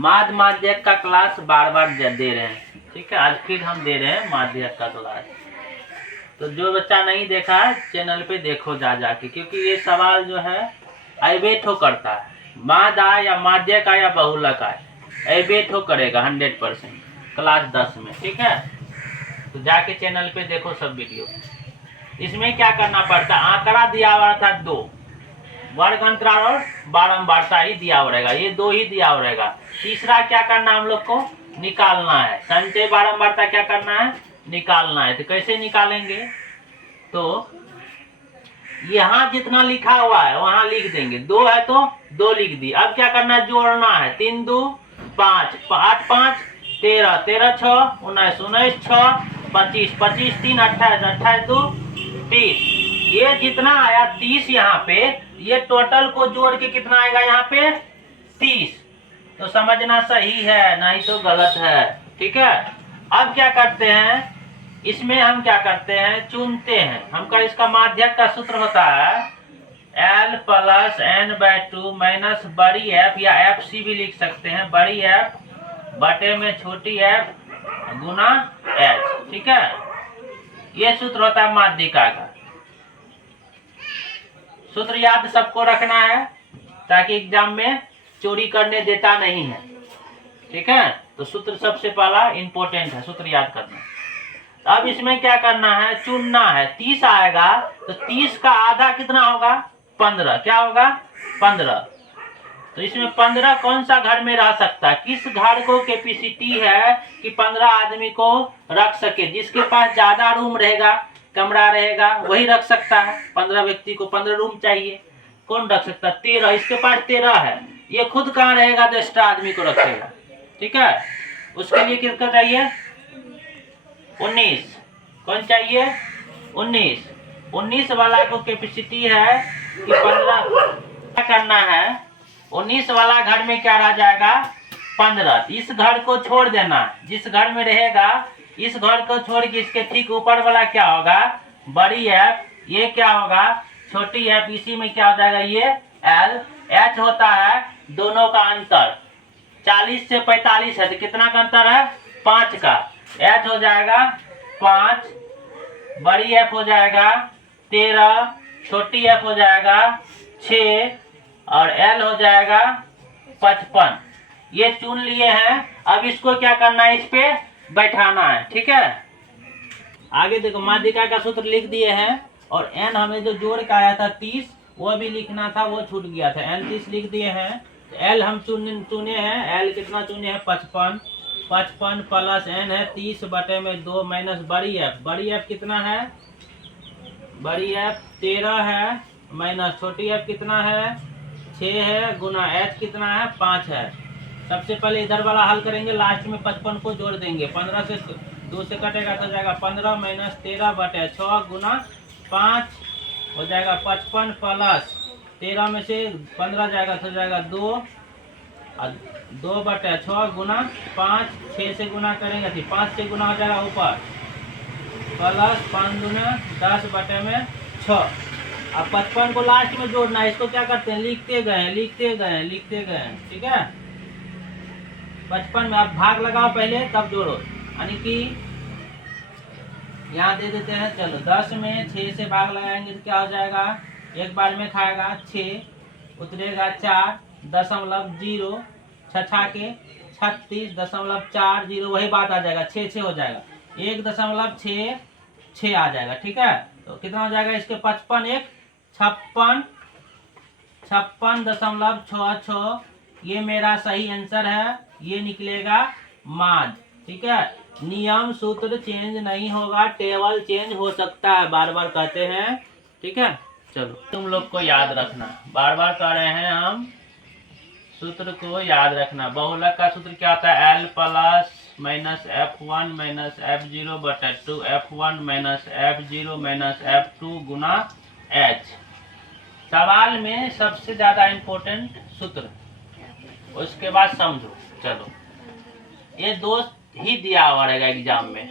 माध्य माध्यक का क्लास बार बार दे रहे हैं, ठीक है। आज फिर हम दे रहे हैं माध्यक का क्लास। तो जो बच्चा नहीं देखा है चैनल पे देखो जा जाके, क्योंकि ये सवाल जो है अवेठो करता है, माध्य आए या माध्यक आए या बहुलक आए, अवेठो करेगा 100% क्लास 10 में, ठीक है। तो जाके चैनल पे देखो सब वीडियो। इसमें क्या करना पड़ता है, आंकड़ा दिया हुआ था 2, वर्ग अंतराल और बारंबारता ही दिया हुआ रहेगा, ये 2 ही दिया हुआ रहेगा। तीसरा क्या करना हम लोग को निकालना है, संचय बारंबारता क्या करना है, निकालना है। तो कैसे निकालेंगे, तो यहाँ जितना लिखा हुआ है वहां लिख देंगे, 2 है तो 2 लिख दी। अब क्या करना है, जोड़ना है, 3 2 5, 8 5 13, 13 6 19, 19 6 25, 25 3 28, 28 2 30। ये जितना आया 30 यहाँ पे, ये टोटल को जोड़ के कितना आएगा यहाँ पे 30। तो समझना सही है, नहीं तो गलत है, ठीक है। अब क्या करते हैं, इसमें हम क्या करते हैं, चुनते हैं। हमका इसका माध्यक का सूत्र होता है L प्लस n/2 माइनस बड़ी एफ, या FC भी लिख सकते हैं, बड़ी एफ बटे में छोटी एफ गुना H, ठीक है। ये सूत्र होता है माध्यिका का। सूत्र याद सबको रखना है ताकि एग्जाम में चोरी करने देता नहीं है, ठीक है। तो सूत्र सबसे पहला इंपॉर्टेंट है, सूत्र याद करना। अब इसमें क्या करना है, चुनना है। 30 आएगा तो 30 का आधा कितना होगा, 15। क्या होगा, 15। तो इसमें 15 कौन सा घर में रह सकता है, किस घर को कैपेसिटी है कि 15 आदमी को रख सके। जिसके पास ज्यादा रूम रहेगा, कमरा रहेगा, वही रख सकता है। 15 व्यक्ति को 15 रूम चाहिए, कौन रख सकता है, 13। इसके पास 13 है, ये खुद कहाँ रहेगा तो एक्स्ट्रा आदमी को रखेगा, ठीक है। उसके लिए कितना चाहिए, 19। कौन चाहिए, 19। 19 वाला को कैपेसिटी है कि 15। क्या करना है, 19 वाला घर में क्या रह जाएगा, 15। इस घर को छोड़ देना, जिस घर में रहेगा इस घर को छोड़ के इसके ठीक ऊपर वाला क्या होगा, बड़ी एफ, ये क्या होगा छोटी एफ। इसी में क्या हो जाएगा, ये L। H होता है दोनों का अंतर, 40 से 45 है तो कितना का अंतर है, 5 का। H हो जाएगा 5, बड़ी एफ हो जाएगा 13, छोटी एफ हो जाएगा 6 और L हो जाएगा 55। ये चुन लिए हैं। अब इसको क्या करना है, इस पे बैठाना है, ठीक है। आगे देखो, माध्यिका का सूत्र लिख दिए हैं, और n हमें जो जोड़ के आया था 30 वो भी लिखना था, वो छूट गया था। n 30 लिख दिए हैं। तो L हम चुने हैं, L कितना चुने हैं, 55। 55 प्लस n है 30 बटे में 2 माइनस बड़ी एफ। बड़ी एफ कितना है, बड़ी एफ 13 है, माइनस छोटी एफ कितना है, 6 है, गुना H कितना है, 5 है। सबसे पहले इधर वाला हल करेंगे, लास्ट में 55 को जोड़ देंगे। 15 से 2 से कटेगा तो जाएगा 15 माइनस 13 बटे 6 गुना 5 हो जाएगा 55 प्लस 13 में से 15 जाएगा तो जाएगा 2 और 2 बटे 6 गुना 5, 6 से गुना करेंगे तो 5 से गुना हो जाएगा ऊपर, प्लस 5 गुना 10 बटे में 6। अब 55 को लास्ट में जोड़ना है। इसको क्या करते हैं, लिखते गए लिखते गए लिखते गए, ठीक है। 55 में आप भाग लगाओ पहले तब जोड़ो, यानी कि यहाँ दे देते हैं। चलो 10 में 6 से भाग लगाएंगे तो क्या हो जाएगा, एक बार में खाएगा 6, उतरेगा 4.0, 6 के 36.40, वही बात आ जाएगा, 6 हो जाएगा, 1.66 आ जाएगा, ठीक है। तो कितना हो जाएगा इसके 55 1 56, 56.66। ये मेरा सही आंसर है, ये निकलेगा माध्य, ठीक है। नियम सूत्र चेंज नहीं होगा, टेबल चेंज हो सकता है, बार बार कहते हैं, ठीक है। चलो तुम लोग को याद रखना, बार बार कह रहे हैं हम, सूत्र को याद रखना। बहुलक का सूत्र क्या होता है, L plus minus F1 minus F0 बटा 2 F1 minus F0 minus F2 गुना H। सवाल में सबसे ज्यादा इम्पोर्टेंट सूत्र, उसके बाद समझो। चलो ये 2 ही दिया हुआ रहेगा एग्जाम में,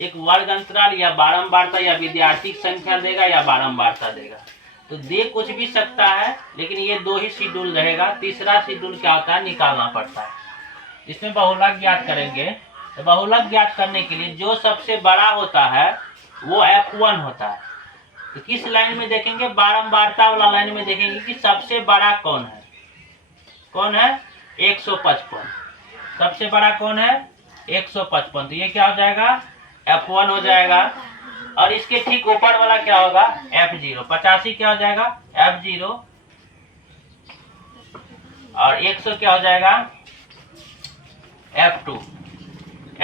एक वर्ग अंतराल या बारंबारता, या विद्यार्थी संख्या देगा या बारंबारता देगा। तो दे कुछ भी सकता है, लेकिन ये 2 ही शेड्यूल रहेगा। तीसरा शेड्यूल क्या होता है, निकालना पड़ता है। इसमें बहुलक ज्ञात करेंगे। तो बहुलक ज्ञात करने के लिए जो सबसे बड़ा होता है वो F1 होता है। तो किस लाइन में देखेंगे, बारंबारता वाला लाइन में देखेंगे कि सबसे बड़ा कौन है। कौन है? 155। सबसे बड़ा कौन है? 155। तो ये क्या हो जाएगा? F1 हो जाएगा। और इसके ठीक ऊपर वाला क्या होगा? F0। 85 क्या हो जाएगा? F0। और 100 क्या हो जाएगा? F2।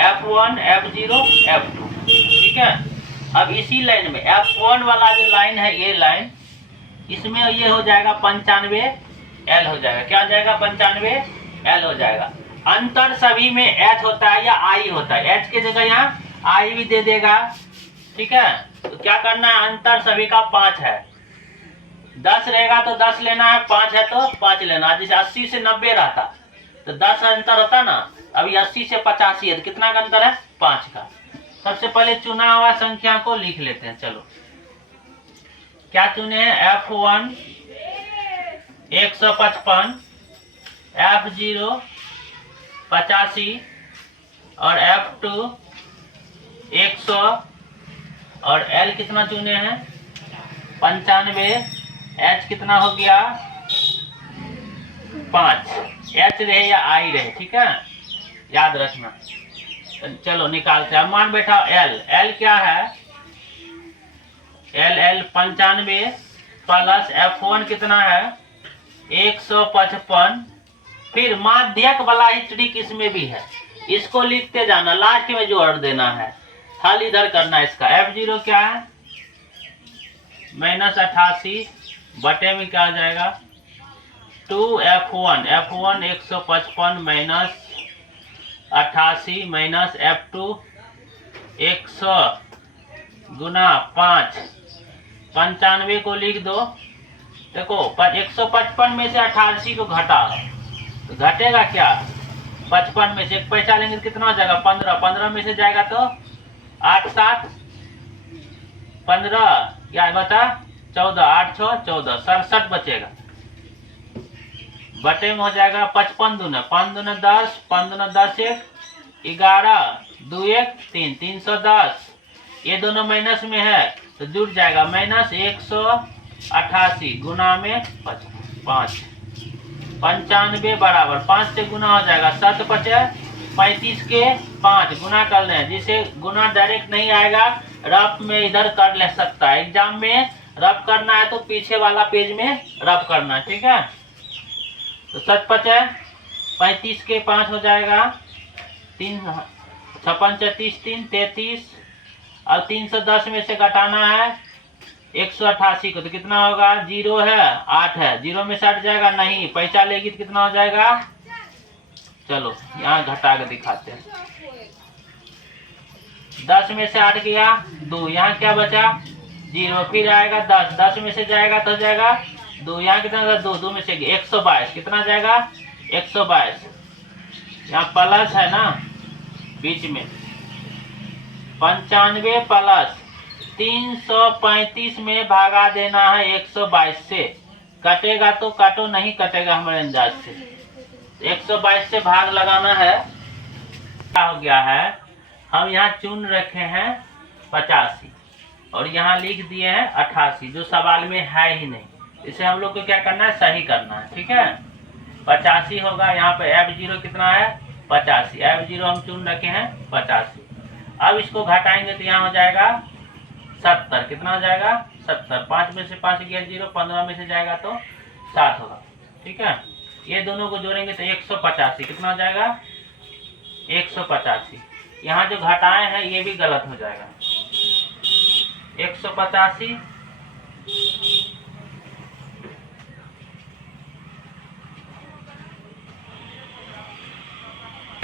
F1 F0 F2। ठीक है। अब इसी लाइन में F1 वाला जो लाइन है, ये लाइन, इसमें ये हो जाएगा 95L हो जाएगा। क्या हो जाएगा? 95L हो जाएगा। अंतर सभी में H होता है या I होता है। H की जगह यहाँ I भी दे देगा। ठीक है। तो क्या करना है, अंतर सभी का 5 है। 10 रहेगा तो 10 लेना है, 5 है तो 5 लेना है। जैसे 80 से 90 रहता तो 10 अंतर होता ना, अभी 80 से 85 है तो कितना का अंतर है? 5 का। सबसे पहले चुना हुआ संख्या को लिख लेते हैं। चलो क्या चुने हैं? F1 155, F0 85 और F2 100 और L कितना चुने हैं? 95। H कितना हो गया? 5। H रहे या I रहे, ठीक है, याद रखना। चलो निकालते हैं। मान बैठा L क्या है? L 95 प्लस F1 कितना है? 155। फिर माध्यक वाला ही ट्रिक इसमें भी है, इसको लिखते जाना, लास्ट में जोड़ देना है, हल इधर करना है इसका। F0 क्या है? -88 बटे में क्या आ जाएगा? 2F1। F1 155 minus 88 minus F2 100 गुना 5। 95 को लिख दो। देखो 155 में से 88 को घटा तो घटेगा क्या? 55 में से एक पैसा लेंगे तो कितना हो जाएगा? 15। 15 में से जाएगा तो 8 7 15, क्या बता? 14। 8 6 14, 67 बचेगा। बटे में हो जाएगा 55 दूना 5 दूना 10, 5 दूना 10 1 11 2 1 3 310। ये दोनों माइनस में है तो जुड़ जाएगा -188 गुना में 5। 95 बराबर 5 से गुना हो जाएगा 7 5 35 के 5 गुना कर लें। जिसे गुना डायरेक्ट नहीं आएगा, रफ में इधर कर ले सकता है। एग्जाम में रफ करना है तो पीछे वाला पेज में रफ करना है, ठीक है। तो 7 5 35 के 5 हो जाएगा 3 56 30 3 33। और 310 में से घटाना है 188 को तो कितना होगा? 0 है 8 है, 0 में से हट जाएगा नहीं, पैसा लेगी तो कितना हो जाएगा? चलो यहाँ घटा के दिखाते हैं। 10 में से 8 गया 2, यहाँ क्या बचा? 0। फिर आएगा 10, 10 में से जाएगा तो हो जाएगा 2, यहाँ कितना? 2 2 में से 122, कितना जाएगा? 122। यहाँ प्लस है ना बीच में। 95 प्लस 335 में भागा देना है 122 से। कटेगा तो काटो, नहीं कटेगा हमारे अंदाज से। 122 से भाग लगाना है। क्या हो गया है? हम यहाँ चुन रखे हैं 85 और यहाँ लिख दिए हैं 88, जो सवाल में है ही नहीं। इसे हम लोग को क्या करना है? सही करना है, ठीक है। 85 होगा। यहाँ पे F0 कितना है? 85। F0 हम चुन रखे हैं 85। अब इसको घटाएंगे तो यहाँ हो जाएगा 70। कितना हो जाएगा? 70। 5 में से 5 गया 0, 15 में से जाएगा तो 7 होगा, ठीक है। ये दोनों को जोड़ेंगे तो 185। कितना हो जाएगा? 185। यहाँ जो घटाए हैं ये भी गलत हो जाएगा। 185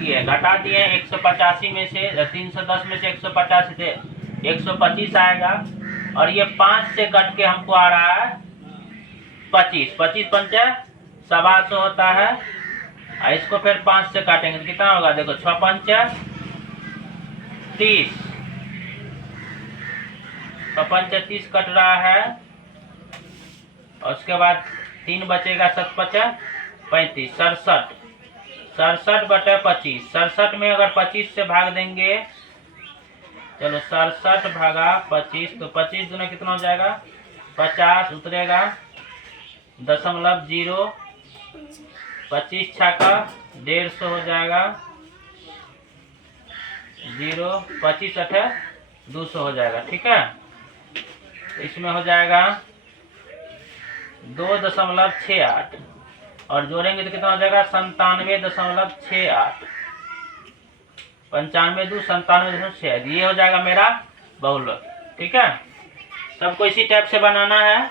घटा दिए 185 में से 310 में से 185 थे 125 आएगा। और ये 5 से कट के हमको आ रहा है 25। 25 पंचे 125 होता है। और इसको फिर 5 से काटेंगे तो कितना होगा? देखो 6 पंचे 30, 6 पंचे 30 कट रहा है। और उसके बाद 3 बचेगा 7 5 35 67। 67/25। 67 में अगर 25 से भाग देंगे, चलो 67 भागा 25, तो 25 दूना कितना हो जाएगा 50 उतरेगा 0.0, 25 छाका 150 हो जाएगा 0, 25 अठे 200 हो जाएगा। ठीक है, इसमें हो जाएगा 2.68 और जोड़ेंगे तो कितना हो जाएगा 97.68। 95 2 97.68, ये हो जाएगा मेरा बहुलक। ठीक है, सबको इसी टाइप से बनाना है।